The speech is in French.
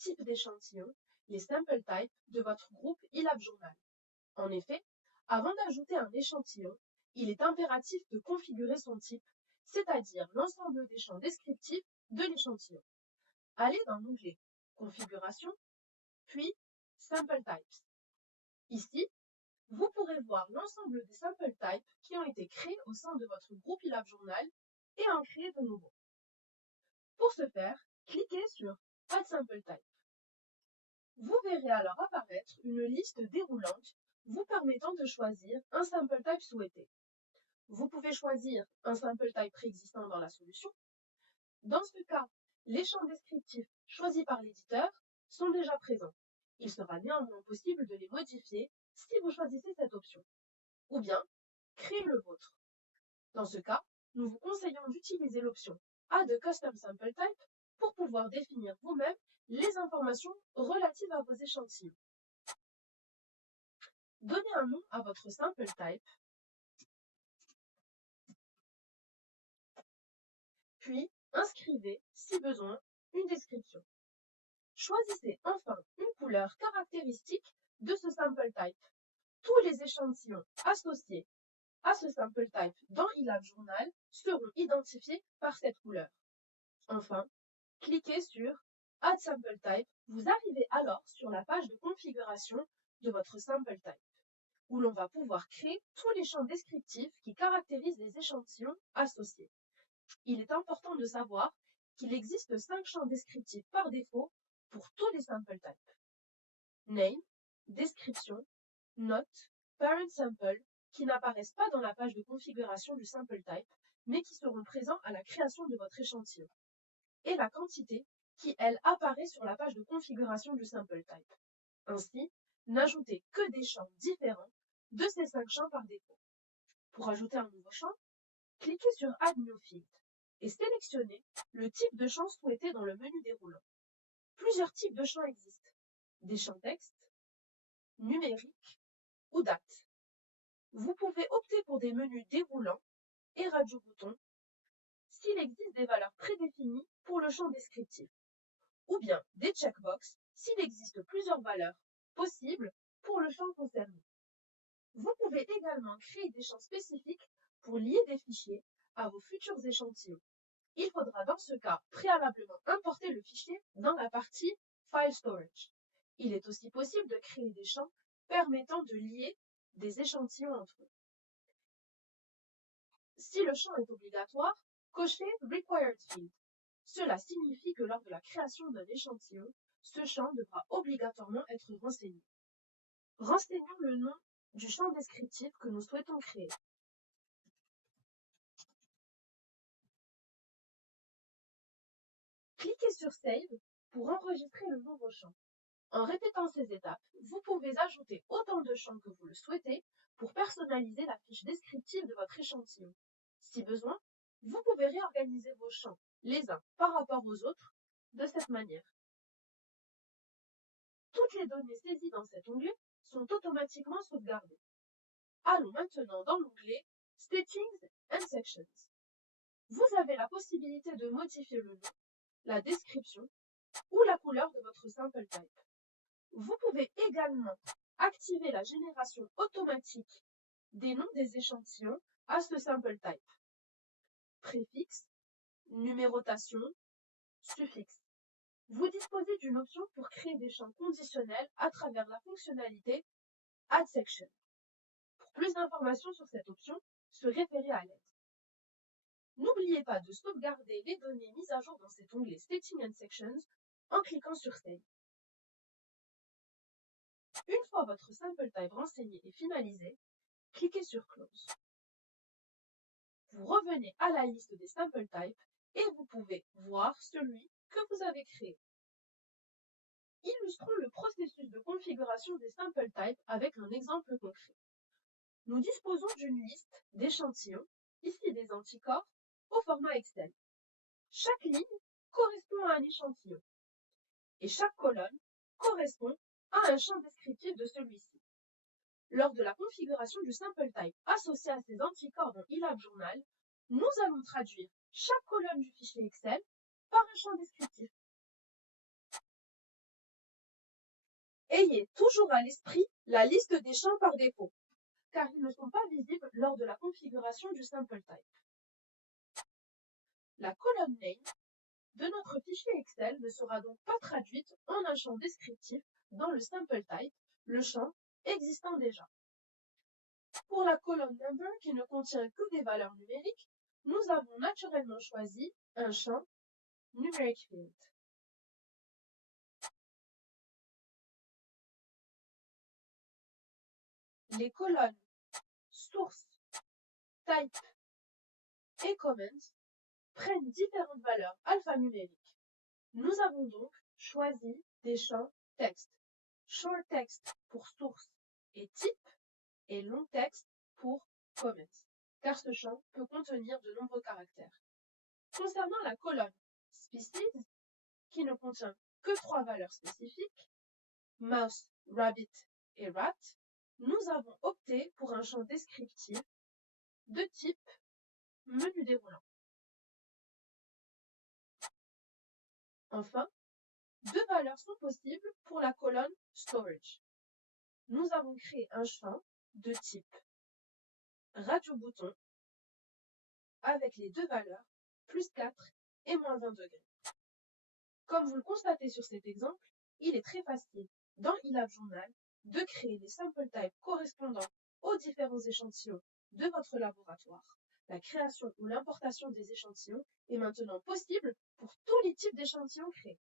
type d'échantillon, les sample types de votre groupe eLab Journal. En effet, avant d'ajouter un échantillon, il est impératif de configurer son type, c'est-à-dire l'ensemble des champs descriptifs de l'échantillon. Allez dans l'onglet Configuration, puis Sample Types. Ici, vous pourrez voir l'ensemble des sample types qui ont été créés au sein de votre groupe eLab Journal et en créer de nouveaux. Pour ce faire, cliquez sur Add Sample Type. Vous verrez alors apparaître une liste déroulante vous permettant de choisir un sample type souhaité. Vous pouvez choisir un sample type préexistant dans la solution. Dans ce cas, les champs descriptifs choisis par l'éditeur sont déjà présents. Il sera néanmoins possible de les modifier si vous choisissez cette option. Ou bien, créez le vôtre. Dans ce cas, nous vous conseillons d'utiliser l'option Add a Custom Sample Type pour pouvoir définir vous-même les informations relatives à vos échantillons. Donnez un nom à votre sample type, puis inscrivez, si besoin, une description. Choisissez enfin une couleur caractéristique de ce sample type. Tous les échantillons associés à ce sample type dans eLab Journal seront identifiés par cette couleur. Enfin, cliquez sur Add Sample Type. Vous arrivez alors sur la page de configuration de votre sample type, où l'on va pouvoir créer tous les champs descriptifs qui caractérisent les échantillons associés. Il est important de savoir qu'il existe 5 champs descriptifs par défaut pour tous les sample types. Name, description, note, parent sample, qui n'apparaissent pas dans la page de configuration du sample type, mais qui seront présents à la création de votre échantillon. Et la quantité, qui, elle, apparaît sur la page de configuration du sample type. Ainsi, n'ajoutez que des champs différents de ces 5 champs par défaut. Pour ajouter un nouveau champ, cliquez sur Add New Field et sélectionnez le type de champ souhaité dans le menu déroulant. Plusieurs types de champs existent. Des champs texte, numériques ou date. Vous pouvez opter pour des menus déroulants et radio-boutons s'il existe des valeurs prédéfinies pour le champ descriptif, ou bien des checkbox s'il existe plusieurs valeurs possibles pour le champ concerné. Vous pouvez également créer des champs spécifiques pour lier des fichiers à vos futurs échantillons. Il faudra dans ce cas préalablement importer le fichier dans la partie File Storage. Il est aussi possible de créer des champs permettant de lier des échantillons entre eux. Si le champ est obligatoire, cochez Required Field. Cela signifie que lors de la création d'un échantillon, ce champ devra obligatoirement être renseigné. Renseignons le nom du champ descriptif que nous souhaitons créer. Cliquez sur Save pour enregistrer le nouveau champ. En répétant ces étapes, vous pouvez ajouter autant de champs que vous le souhaitez pour personnaliser la fiche descriptive de votre échantillon. Si besoin, vous pouvez réorganiser vos champs les uns par rapport aux autres de cette manière. Toutes les données saisies dans cet onglet sont automatiquement sauvegardées. Allons maintenant dans l'onglet Settings and Sections. Vous avez la possibilité de modifier le nom, la description ou la couleur de votre sample type. Vous pouvez également activer la génération automatique des noms des échantillons à ce sample type. Préfixe, numérotation, suffixe. Vous disposez d'une option pour créer des champs conditionnels à travers la fonctionnalité Add Section. Pour plus d'informations sur cette option, se référer à l'aide. N'oubliez pas de sauvegarder les données mises à jour dans cet onglet Settings and Sections en cliquant sur Save. Une fois votre sample type renseigné et finalisé, cliquez sur Close. Vous revenez à la liste des sample types et vous pouvez voir celui que vous avez créé. Illustrons le processus de configuration des sample types avec un exemple concret. Nous disposons d'une liste d'échantillons, ici des anticorps, au format Excel. Chaque ligne correspond à un échantillon et chaque colonne correspond à un champ descriptif de celui-ci. Lors de la configuration du sample type associé à ces anticorps dans eLab Journal, nous allons traduire chaque colonne du fichier Excel par un champ descriptif. Ayez toujours à l'esprit la liste des champs par défaut, car ils ne sont pas visibles lors de la configuration du sample type. La colonne name de notre fichier Excel ne sera donc pas traduite en un champ descriptif dans le sample type, le champ existant déjà. Pour la colonne number qui ne contient que des valeurs numériques, nous avons naturellement choisi un champ numeric field. Les colonnes source, type et comment prennent différentes valeurs alphanumériques. Nous avons donc choisi des champs texte. Short text pour source et type et long text pour comment, car ce champ peut contenir de nombreux caractères. Concernant la colonne species, qui ne contient que 3 valeurs spécifiques, mouse, rabbit et rat, nous avons opté pour un champ descriptif de type menu déroulant. Enfin, 2 valeurs sont possibles pour la colonne storage. Nous avons créé un champ de type radio bouton avec les 2 valeurs plus 4 et moins 20 degrés. Comme vous le constatez sur cet exemple, il est très facile dans eLab Journal de créer les sample types correspondant aux différents échantillons de votre laboratoire. La création ou l'importation des échantillons est maintenant possible pour tous les types d'échantillons créés.